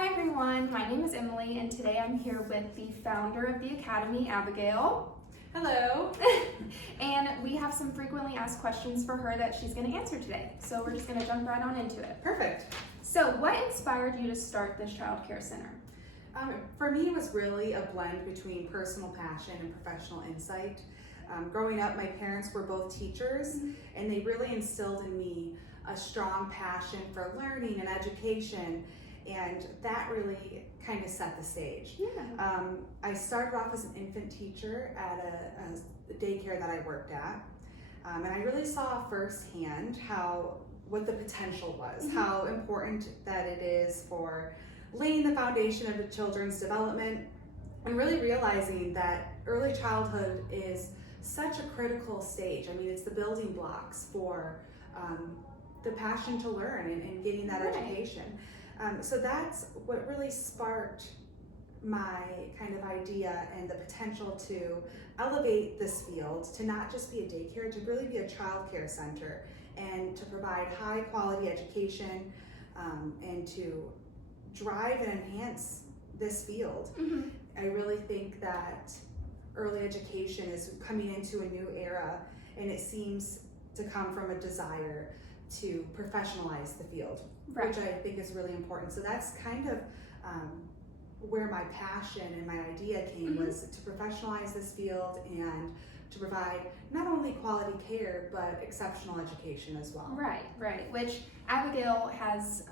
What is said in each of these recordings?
Hi everyone, my name is Emily and today I'm here with the founder of the Academy, Abigail. Hello. And we have some frequently asked questions for her that she's going to answer today. So we're just going to jump right on into it. Perfect. So what inspired you to start this child care center? For me, it was really a blend between personal passion and professional insight. Growing up, my parents were both teachers, and they really instilled in me a strong passion for learning and education, and that really kind of set the stage. Yeah. I started off as an infant teacher at a daycare that I worked at, and I really saw firsthand what the potential was, how important that it is for laying the foundation of the children's development, and really realizing that early childhood is such a critical stage. I mean, it's the building blocks for the passion to learn and getting that education. So that's what really sparked my kind of idea and the potential to elevate this field to not just be a daycare, to really be a child care center and to provide high quality education and to drive and enhance this field. I really think that early education is coming into a new era, and it seems to come from a desire to professionalize the field, which I think is really important. So that's kind of where my passion and my idea came, was to professionalize this field and to provide not only quality care, but exceptional education as well. Right, which Abigail has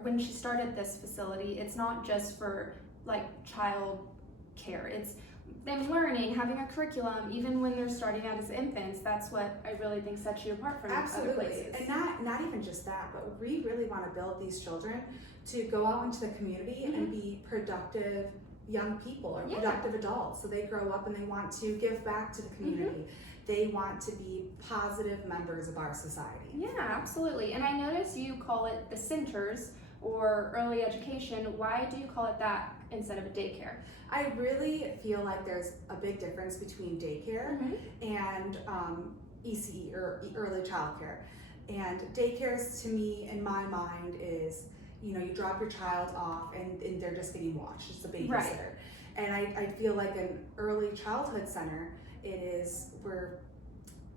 when she started this facility, it's not just for like child care, it's them learning, having a curriculum, even when they're starting out as infants. That's what I really think sets you apart from other places. And not even just that, but we really want to build these children to go out into the community and be productive young people or productive adults. So they grow up and they want to give back to the community. They want to be positive members of our society. Yeah, absolutely. And I notice you call it the centers or early education. Why do you call it that instead of a daycare? I really feel like there's a big difference between daycare and ECE, or early child care. And daycares, to me, in my mind, is, you drop your child off and they're just getting watched. It's a babysitter. And I feel like an early childhood center, we're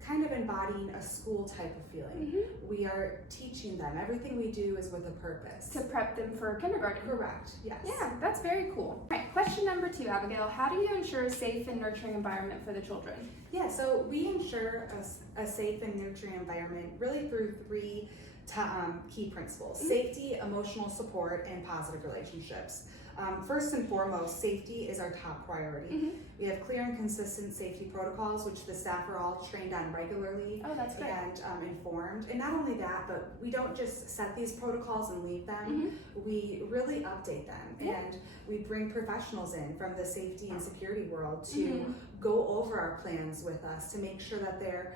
kind of embodying a school type of feeling. We are teaching them. Everything we do is with a purpose. To prep them for kindergarten. Correct, yes. Yeah, that's very cool. All right, question number 2, Abigail. How do you ensure a safe and nurturing environment for the children? Yeah, so we ensure a safe and nurturing environment really through 3 key principles: safety, emotional support, and positive relationships. First and foremost, safety is our top priority. We have clear and consistent safety protocols, which the staff are all trained on regularly and informed. And not only that, but we don't just set these protocols and leave them. We really update them, and we bring professionals in from the safety and security world to go over our plans with us to make sure that they're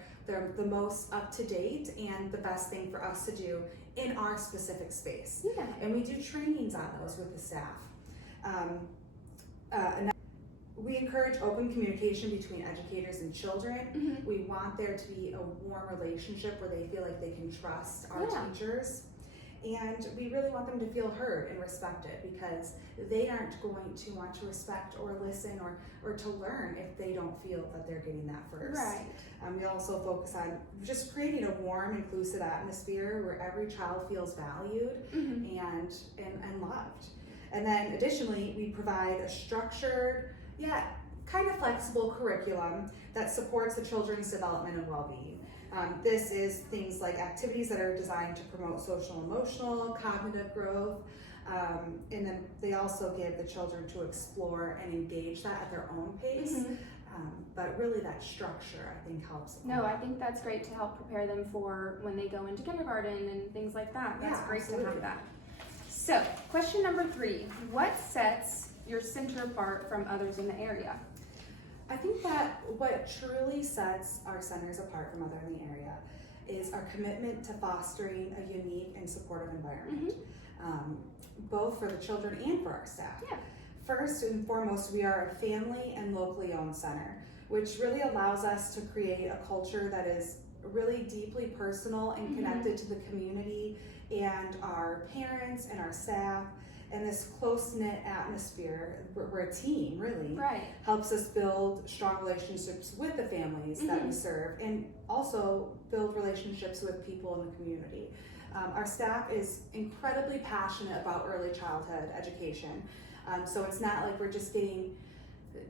the most up to date and the best thing for us to do in our specific space. And we do trainings on those with the staff. We encourage open communication between educators and children. We want there to be a warm relationship where they feel like they can trust our teachers. And we really want them to feel heard and respected, because they aren't going to want to respect or listen or to learn if they don't feel that they're getting that first. We also focus on just creating a warm, inclusive atmosphere where every child feels valued and loved. And then additionally, we provide a structured, yet kind of flexible curriculum that supports the children's development and well-being. This is things like activities that are designed to promote social, emotional, cognitive growth. And then they also give the children to explore and engage that at their own pace. But really that structure, I think, helps. No, I think that's great to help prepare them for when they go into kindergarten and things like that. That's great to have that. So, question number 3, what sets your center apart from others in the area? I think that what truly sets our centers apart from others in the area is our commitment to fostering a unique and supportive environment, both for the children and for our staff. First and foremost, we are a family and locally owned center, which really allows us to create a culture that is really deeply personal and connected to the community and our parents and our staff. And this close-knit atmosphere, we're a team really, Right. helps us build strong relationships with the families that we serve, and also build relationships with people in the community. Our staff is incredibly passionate about early childhood education. So it's not like we're just getting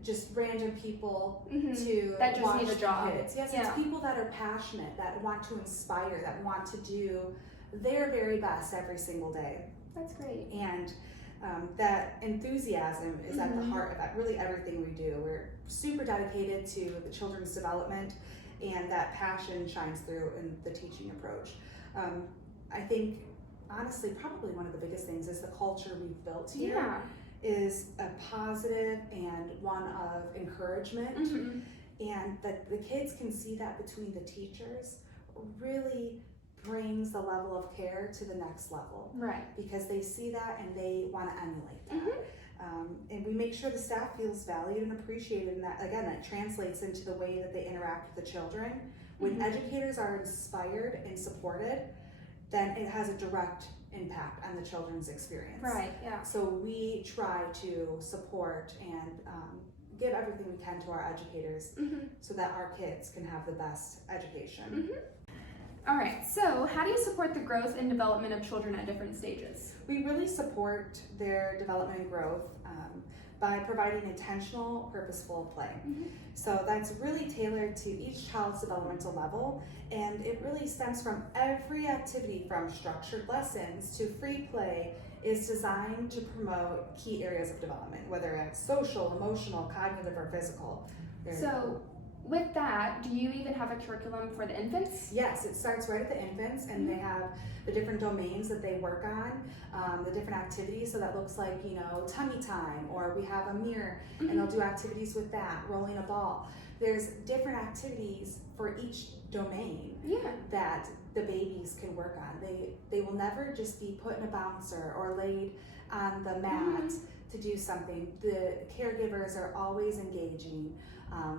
just random people to that just watch need a job. kids. Yes, it's people that are passionate, that want to inspire, that want to do their very best every single day. That's great. And that enthusiasm is at the heart of really everything we do. We're super dedicated to the children's development, and that passion shines through in the teaching approach. I think, honestly, probably one of the biggest things is the culture we've built here is a positive and one of encouragement, and that the kids can see that between the teachers really brings the level of care to the next level. Right. Because they see that and they want to emulate that. And we make sure the staff feels valued and appreciated, and that, again, that translates into the way that they interact with the children. When educators are inspired and supported, then it has a direct impact on the children's experience. Right, yeah. So we try to support and give everything we can to our educators so that our kids can have the best education. All right, so how do you support the growth and development of children at different stages? We really support their development and growth by providing intentional, purposeful play. So that's really tailored to each child's developmental level, and it really stems from every activity from structured lessons to free play is designed to promote key areas of development, whether it's social, emotional, cognitive, or physical. So with that, do you even have a curriculum for the infants? Yes, it starts right at the infants, and they have the different domains that they work on, the different activities. So that looks like, tummy time, or we have a mirror, and they'll do activities with that, rolling a ball. There's different activities for each domain that the babies can work on. They will never just be put in a bouncer or laid on the mat to do something. The caregivers are always engaging,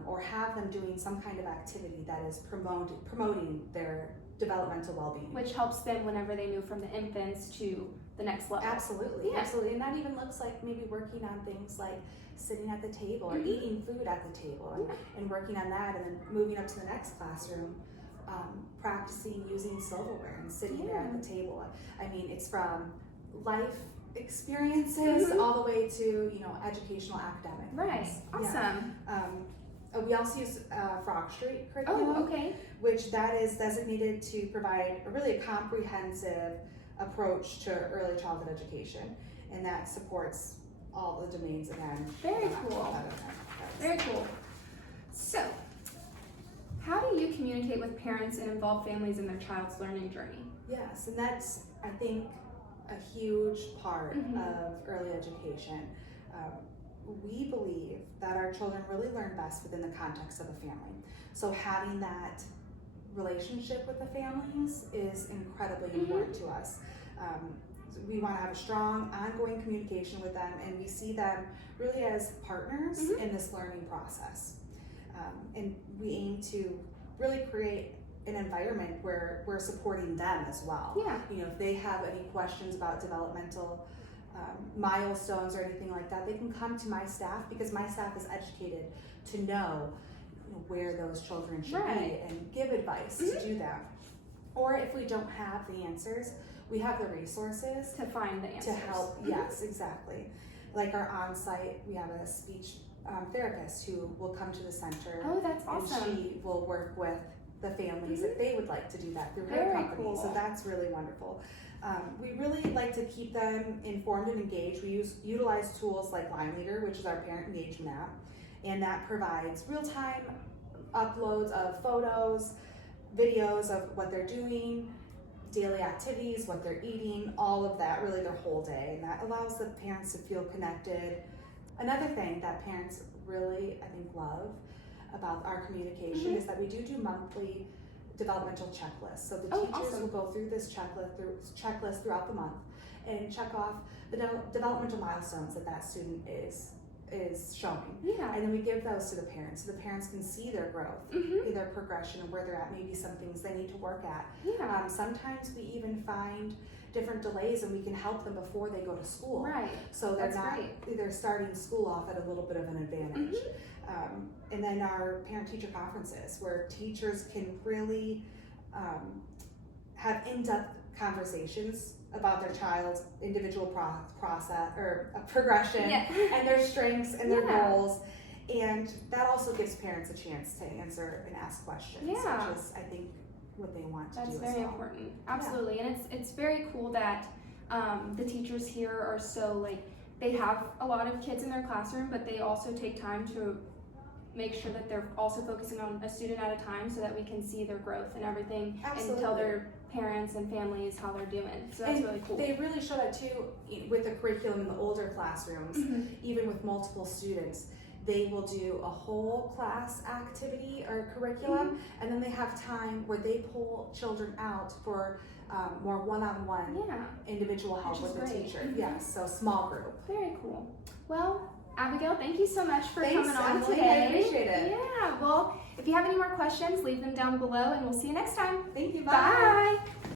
or have them doing some kind of activity that is promoting their developmental well-being. Which helps them whenever they move from the infants to the next level. Absolutely, absolutely. And that even looks like maybe working on things like sitting at the table or eating food at the table, and working on that, and then moving up to the next classroom, practicing using silverware and sitting there at the table. I mean, it's from life experiences all the way to educational academic Right. things. Awesome. We also use Frog Street curriculum, Oh, okay. which that is designated to provide a comprehensive approach to early childhood education, and that supports all the domains again. Very cool. Very cool. So, how do you communicate with parents and involve families in their child's learning journey? Yes, and that's, I think, a huge part of early education. We believe that our children really learn best within the context of a family. So having that relationship with the families is incredibly important to us. We want to have a strong, ongoing communication with them, and we see them really as partners in this learning process. And we aim to really create an environment where we're supporting them as well. If they have any questions about developmental milestones or anything like that, they can come to my staff, because my staff is educated to know where those children should be and give advice to do that. Or if we don't have the answers, we have the resources to find the answers. To help. Yes, exactly. Like our on-site, we have a speech therapist who will come to the center. Oh, that's awesome. And she will work with the families if they would like to do that through her Very company. cool. So that's really wonderful. We really like to keep them informed and engaged. We utilize tools like Line Leader, which is our parent engagement app, and that provides real-time uploads of photos, videos of what they're doing, daily activities, what they're eating, all of that, really their whole day, and that allows the parents to feel connected. Another thing that parents really, I think, love about our communication is that we do monthly developmental checklists. So the teachers will go through this checklist throughout the month and check off the developmental milestones that student is showing. And then we give those to the parents, so the parents can see their growth, their progression, and where they're at, maybe some things they need to work at. Sometimes we even find different delays, and we can help them before they go to school. Right. So they're That's not great. they're starting school off at a little bit of an advantage. And then our parent-teacher conferences, where teachers can really have in-depth conversations about their child's individual process or progression and their strengths and their goals. And that also gives parents a chance to answer and ask questions, which is, I think, what they want to do as well. That's very important. Absolutely. And it's very cool that the teachers here are so, like, they have a lot of kids in their classroom, but they also take time to make sure that they're also focusing on a student at a time so that we can see their growth and everything and tell their parents and families how they're doing. So that's really cool. They really show that too with the curriculum in the older classrooms, even with multiple students. They will do a whole class activity or curriculum, and then they have time where they pull children out for more one-on-one individual help with the teacher. Yes, so small group. Very cool. Well, Abigail, thank you so much for coming on Emily. today. I appreciate it. Yeah, well, if you have any more questions, leave them down below, and we'll see you next time. Thank you. Bye.